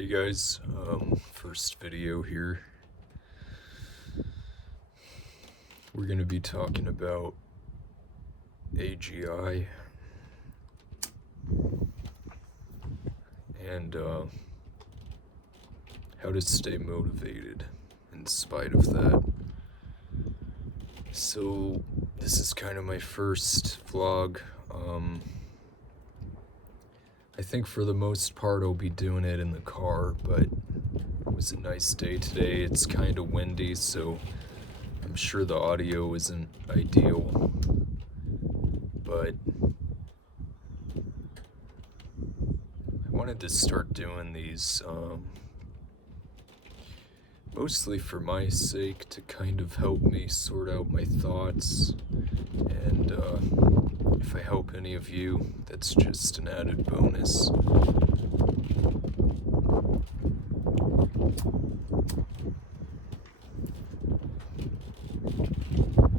Hey guys, first video here. We're going to be talking about AGI and how to stay motivated in spite of that. So this is kind of my first vlog. I think for the most part I'll be doing it in the car, but it was a nice day today. It's kind of windy, so I'm sure the audio isn't ideal, but I wanted to start doing these mostly for my sake, to kind of help me sort out my thoughts, and if I help any of you, that's just an added bonus.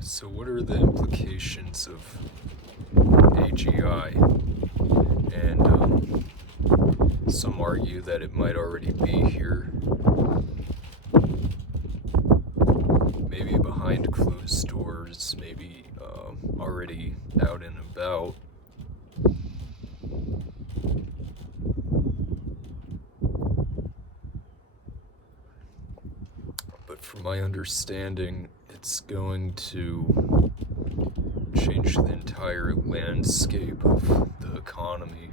So what are the implications of AGI? And some argue that it might already be here, maybe behind closed doors, maybe already out and about. But from my understanding, it's going to change the entire landscape of the economy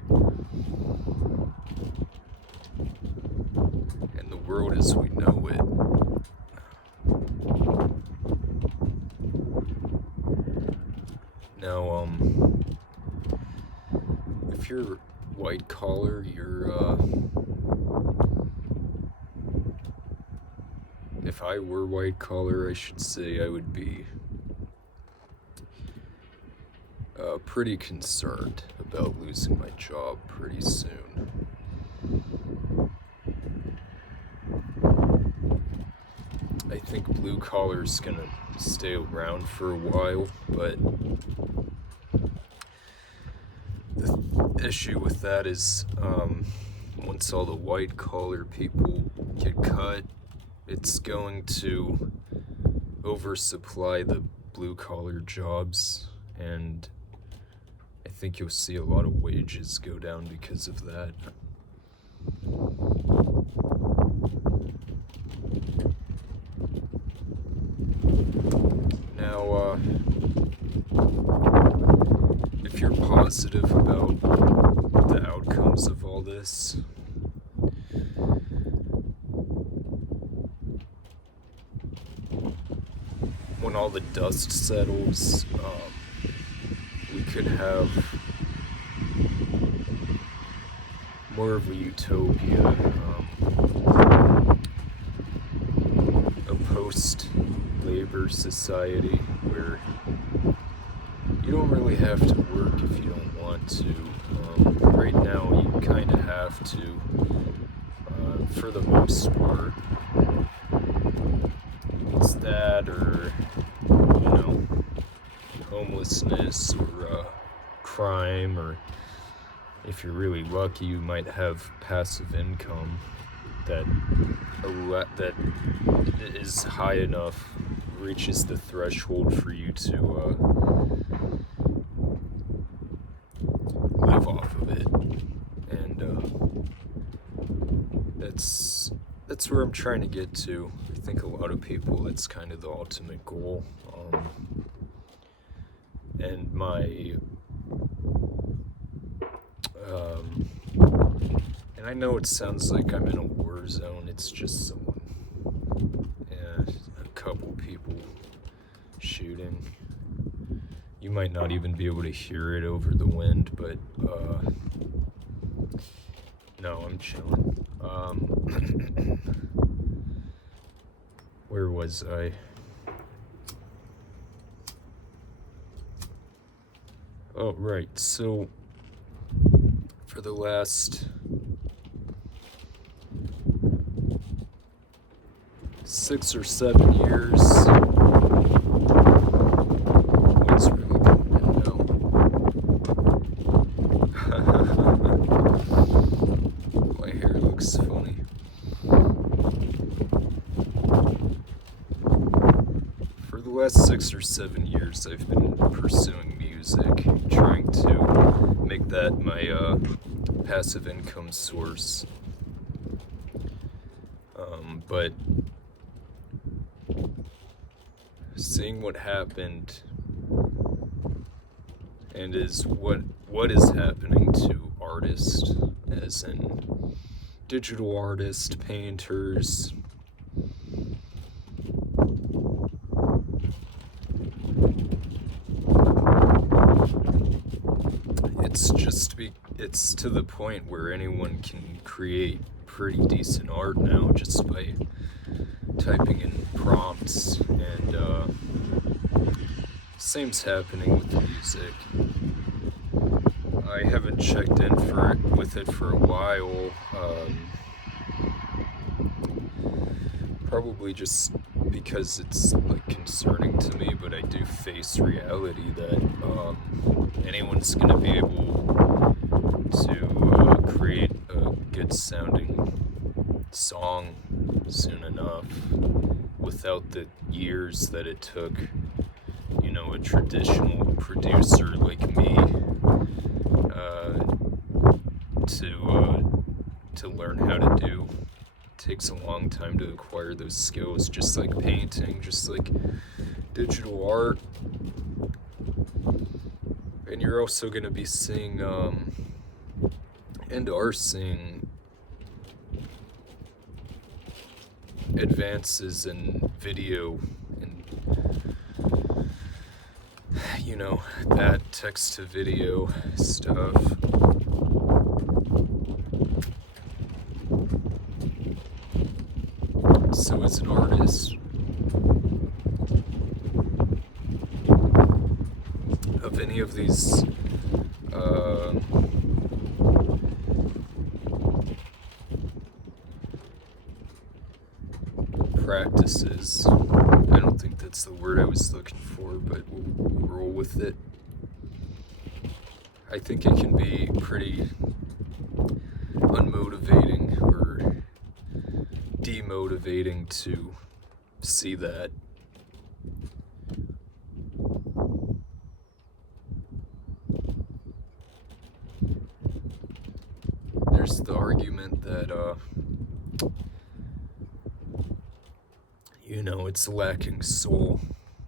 and the world as we know it. Now, if you're white collar, if I were white collar, I should say, I would be pretty concerned about losing my job pretty soon. I think blue collar's gonna stay around for a while, but the issue with that is once all the white collar people get cut, it's going to oversupply the blue collar jobs, and I think you'll see a lot of wages go down because of that. Now, if you're positive about the outcomes of all this, when all the dust settles, we could have more of a utopia, a post-labor society where you don't really have to work if you don't want to. Right now you kind of have to, for the most part. It's that, or homelessness, or crime, or if you're really lucky, you might have passive income that is high enough, reaches the threshold for you to live off of it, and that's where I'm trying to get to. I think a lot of people, it's kind of the ultimate goal. And and I know it sounds like I'm in a war zone. It's just a couple people shooting. You might not even be able to hear it over the wind, but no, I'm chilling. Where was I? Oh, right. So, for the last 6 or 7 years, what's really coming in now? My hair looks funny. last 6 or 7 years, I've been pursuing music, trying to make that my passive income source. But seeing what happened and is what is happening to artists, as in digital artists, painters, it's to the point where anyone can create pretty decent art now just by typing in prompts, and same's happening with the music. I haven't checked in with it for a while, probably just because it's like concerning to me, but I do face reality that anyone's gonna be able to create a good sounding song soon enough without the years that it took, a traditional producer like me to learn how to do. It takes a long time to acquire those skills, just like painting, just like digital art. And you're also going to be seeing and are seeing advances in video and that text to video stuff. So as an artist, of any of these practices, I don't think that's the word I was looking for, but we'll roll with it. I think it can be pretty unmotivating or demotivating to see that. There's the argument that it's lacking soul,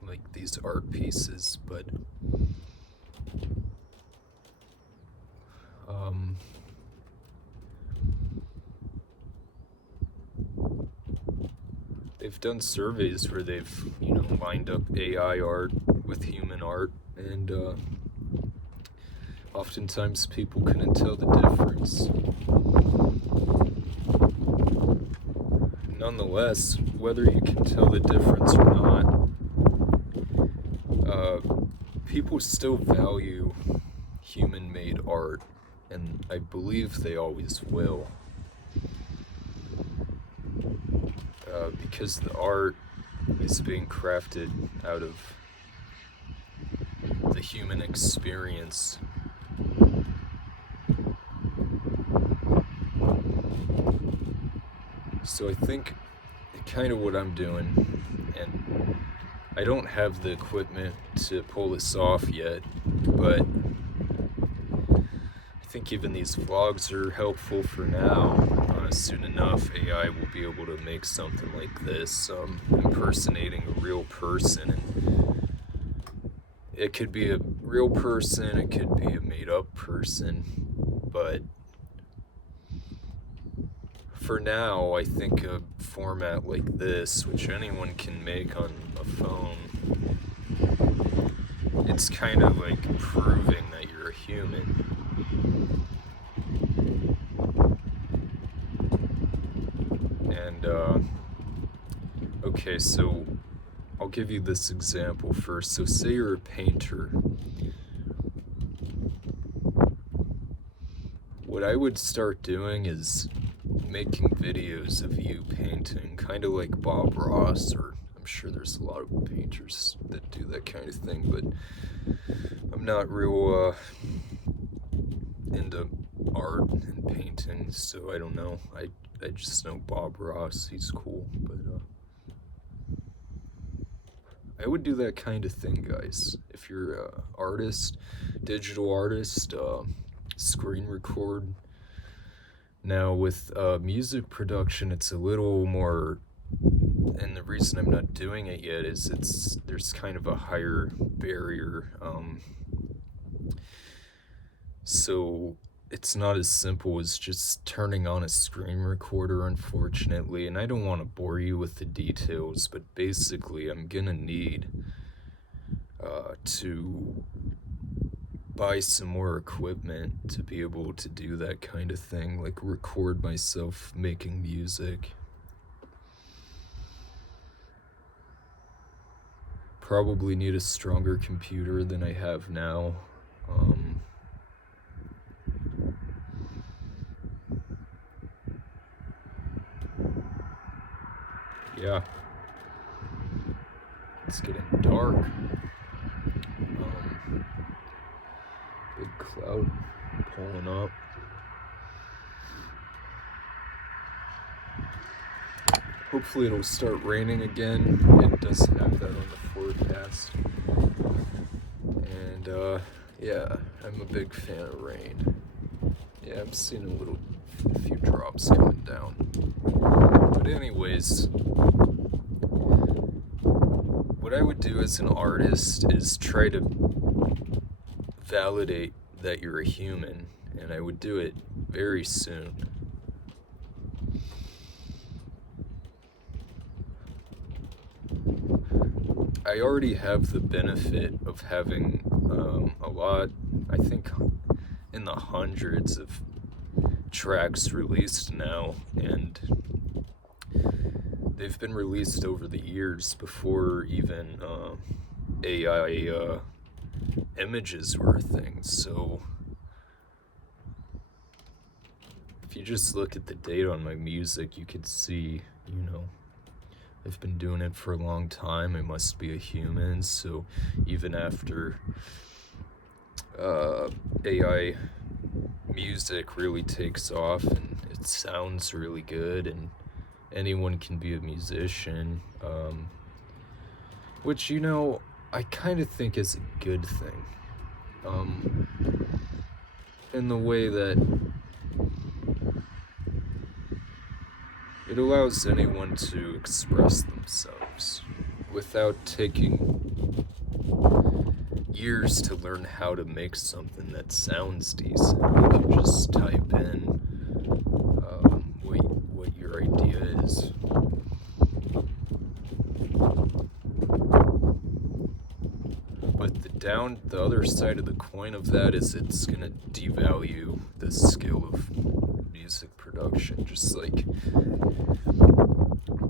like these art pieces, but they've done surveys where they've lined up AI art with human art, and oftentimes people couldn't tell the difference. Nonetheless, whether you can tell the difference or not, people still value human-made art, and I believe they always will. Because the art is being crafted out of the human experience. So I think kind of what I'm doing, and I don't have the equipment to pull this off yet, but I think even these vlogs are helpful for now. Soon enough, AI will be able to make something like this, impersonating a real person, and it could be a real person, it could be a made-up person, but for now, I think a format like this, which anyone can make on a phone, it's kind of like proving that you're a human. And, okay, so I'll give you this example first. So say you're a painter. What I would start doing is making videos of you painting, kind of like Bob Ross, or I'm sure there's a lot of painters that do that kind of thing, but I'm not real into art and painting, so I don't know. I just know Bob Ross, he's cool, but I would do that kind of thing, guys. If you're a artist, digital artist, screen record. Now with music production, it's a little more, and the reason I'm not doing it yet is there's kind of a higher barrier. So it's not as simple as just turning on a screen recorder, unfortunately, and I don't want to bore you with the details, but basically I'm gonna need to buy some more equipment to be able to do that kind of thing, like record myself making music. Probably need a stronger computer than I have now. Yeah, it's getting dark. Big cloud pulling up. Hopefully it'll start raining again. It does have that on the forecast. And yeah, I'm a big fan of rain. Yeah, I'm seeing a few drops coming down. But anyways, what I would do as an artist is try to validate that you're a human, and I would do it very soon. I already have the benefit of having a lot, I think in the hundreds of tracks released now, and they've been released over the years before even AI images were a thing. So if you just look at the date on my music, you could see, I've been doing it for a long time. I must be a human. So even after AI music really takes off and it sounds really good and anyone can be a musician, which, I kind of think is a good thing, in the way that it allows anyone to express themselves without taking years to learn how to make something that sounds decent. You can just type in what your idea is. But the other side of the coin of that is it's gonna devalue the skill of music production, just like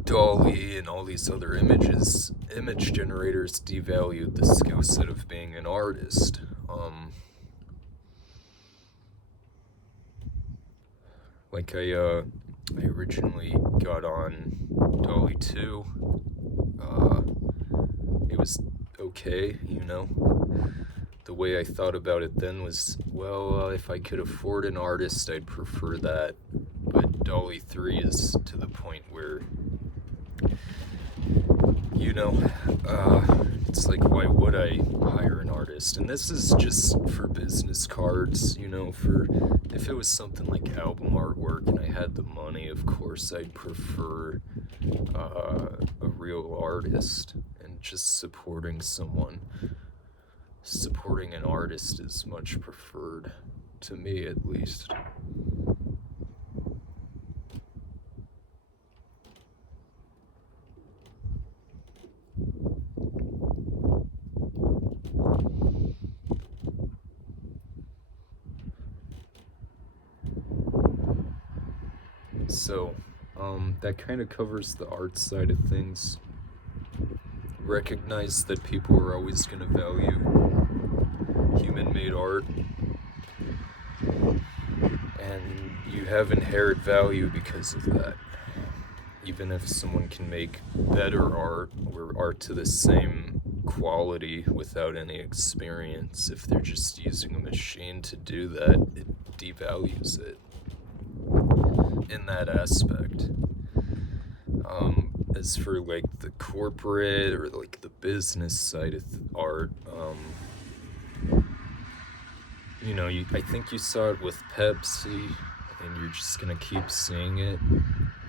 Dolly and all these other image generators devalued the skill set of being an artist. Like I originally got on Dolly 2. It was okay, The way I thought about it then was, well, if I could afford an artist, I'd prefer that. But Dolly 3 is to the point where, it's like, why would I hire an artist? And this is just for business cards, for if it was something like album artwork and I had the money, of course I'd prefer a real artist, and just supporting an artist is much preferred, to me at least. So, that kind of covers the art side of things. Recognize that people are always going to value human-made art, and you have inherent value because of that. Even if someone can make better art or art to the same quality without any experience, if they're just using a machine to do that, it devalues it in that aspect. as for like the corporate or like the business side of art, you know, I think you saw it with Pepsi, and you're just gonna keep seeing it.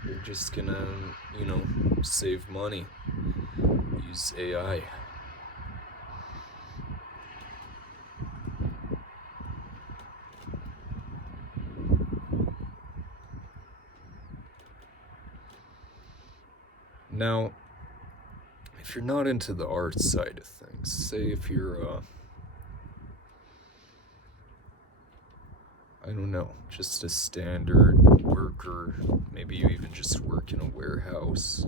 You're just gonna, you know, save money. Use AI. Now, if you're not into the art side of things, say if you're, I don't know, just a standard worker, maybe you even just work in a warehouse.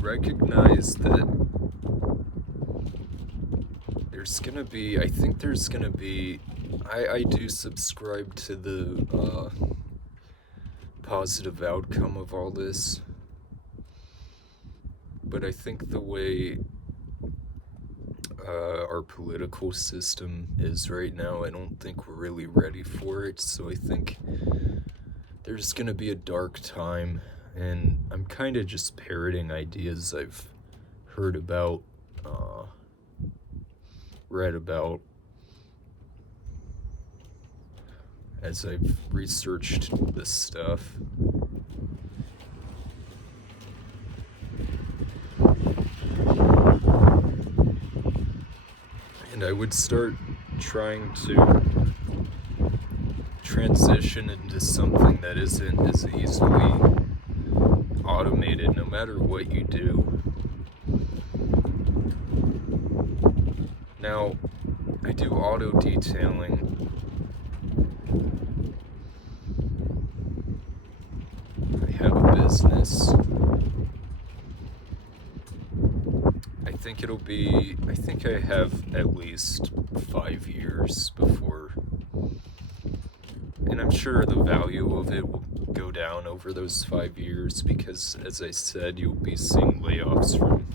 Recognize that there's gonna be, I think there's gonna be, I do subscribe to the positive outcome of all this, but I think the way our political system is right now, I don't think we're really ready for it. So I think there's gonna be a dark time, and I'm kind of just parroting ideas I've heard about, read about, as I've researched this stuff. And I would start trying to transition into something that isn't as easily automated, no matter what you do. Now, I do auto detailing. I have a business. I think I have at least 5 years before, and I'm sure the value of it will go down over those 5 years because, as I said, you'll be seeing layoffs from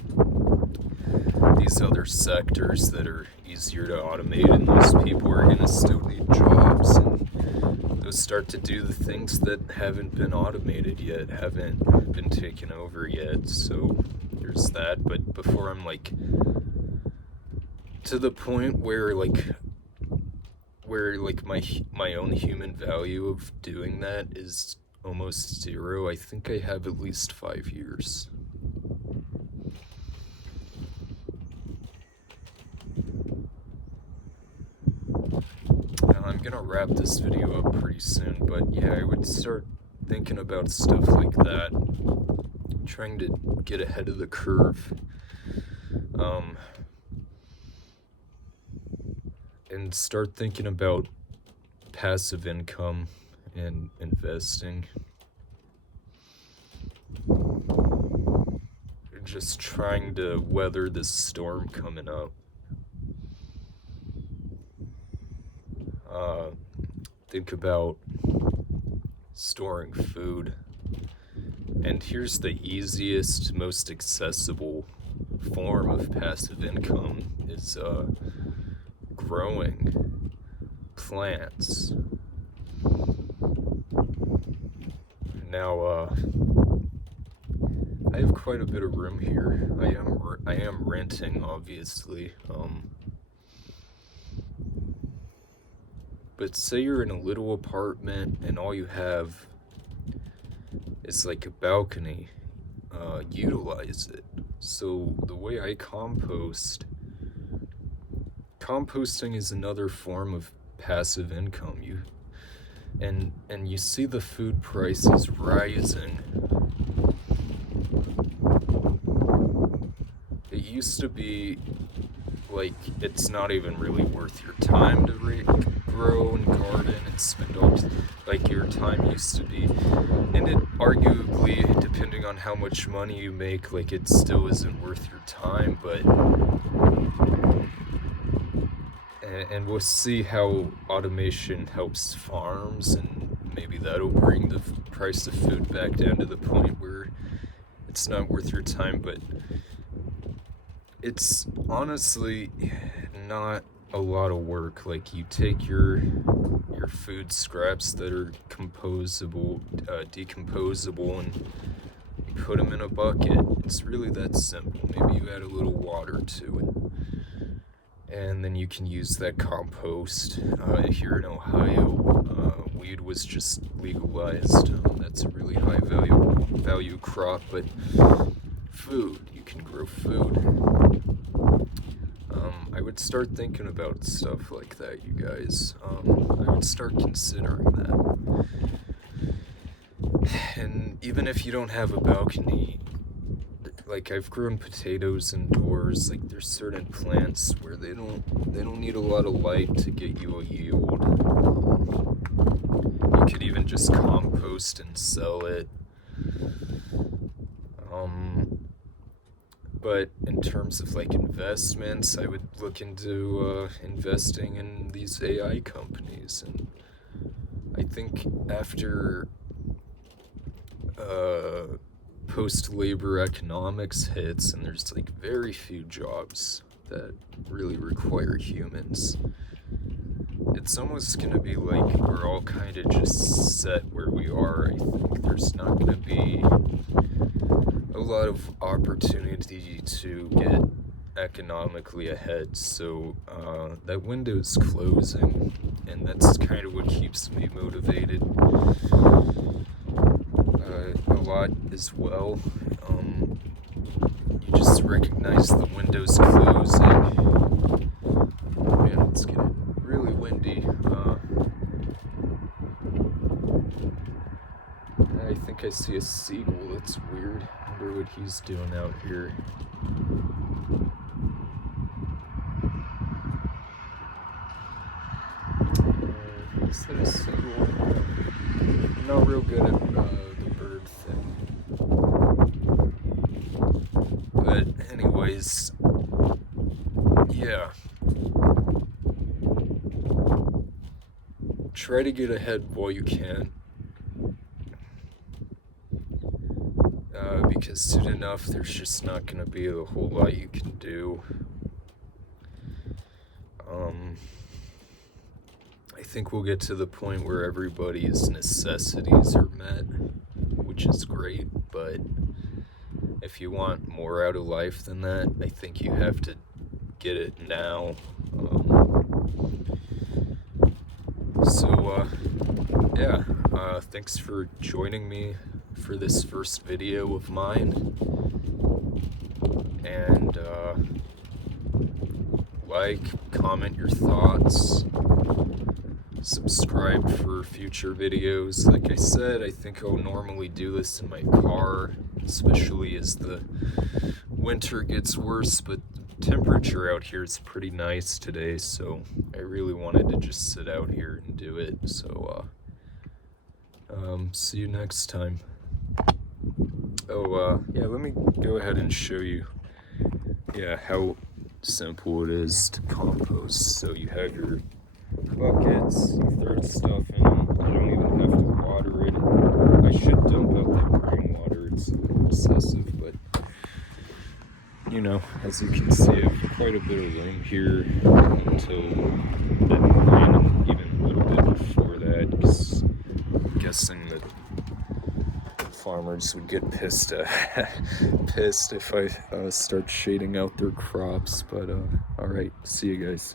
these other sectors that are easier to automate, and those people are going to still need jobs, and they'll start to do the things that haven't been automated yet, haven't been taken over yet. So there's that. But before I'm like to the point where my own human value of doing that is almost zero, I think I have at least 5 years. Now, I'm gonna wrap this video up pretty soon, but yeah, I would start thinking about stuff like that, trying to get ahead of the curve, and start thinking about passive income and investing. Just trying to weather this storm coming up. Think about storing food. And here's the easiest, most accessible form of passive income is growing plants. Now, I have quite a bit of room here. I am renting, obviously. But say you're in a little apartment and all you have is like a balcony. Utilize it. So the way I composting is another form of passive income. And you see the food prices rising. It used to be like it's not even really worth your time to grow and garden and spend all, like your time used to be. And it arguably, depending on how much money you make, like it still isn't worth your time, but and we'll see how automation helps farms, and maybe that'll bring the price of food back down to the point where it's not worth your time. But it's honestly not a lot of work. Like, you take your food scraps that are decomposable, and you put them in a bucket. It's really that simple. Maybe you add a little water to it, and then you can use that compost. Here in Ohio, weed was just legalized. That's a really high value crop, but food, you can grow food. I would start thinking about stuff like that, you guys. I would start considering that. And even if you don't have a balcony, like, I've grown potatoes indoors. Like, there's certain plants where they don't need a lot of light to get you a yield. You could even just compost and sell it. But in terms of like investments, I would look into investing in these AI companies. And I think after post-labor economics hits, and there's like very few jobs that really require humans, it's almost gonna be like we're all kind of just set where we are. I think there's not gonna be a lot of opportunity to get economically ahead. So that window's closing, and that's kind of what keeps me motivated a lot as well. You just recognize the window's closing. Man, it's getting really windy. I think I see a seagull. That's weird. I wonder what he's doing out here. Is that a seagull? I'm not real good at the bird thing. But anyways, yeah. Try to get ahead while you can. Because soon enough, there's just not going to be a whole lot you can do. I think we'll get to the point where everybody's necessities are met, which is great, but if you want more out of life than that, I think you have to get it now. Thanks for joining me for this first video of mine, and like, comment your thoughts, subscribe for future videos. Like I said, I think I'll normally do this in my car, especially as the winter gets worse, but the temperature out here is pretty nice today, so I really wanted to just sit out here and do it. So see you next time. Let me go ahead and show you how simple it is to compost. So you have your buckets, you throw stuff in them, you don't even have to water it. I should dump out that rainwater, it's excessive, but you know, as you can see, I have quite a bit of room here until that rain, and even a little bit before that, because I'm guessing that farmers would get pissed if I start shading out their crops. But alright, see you guys.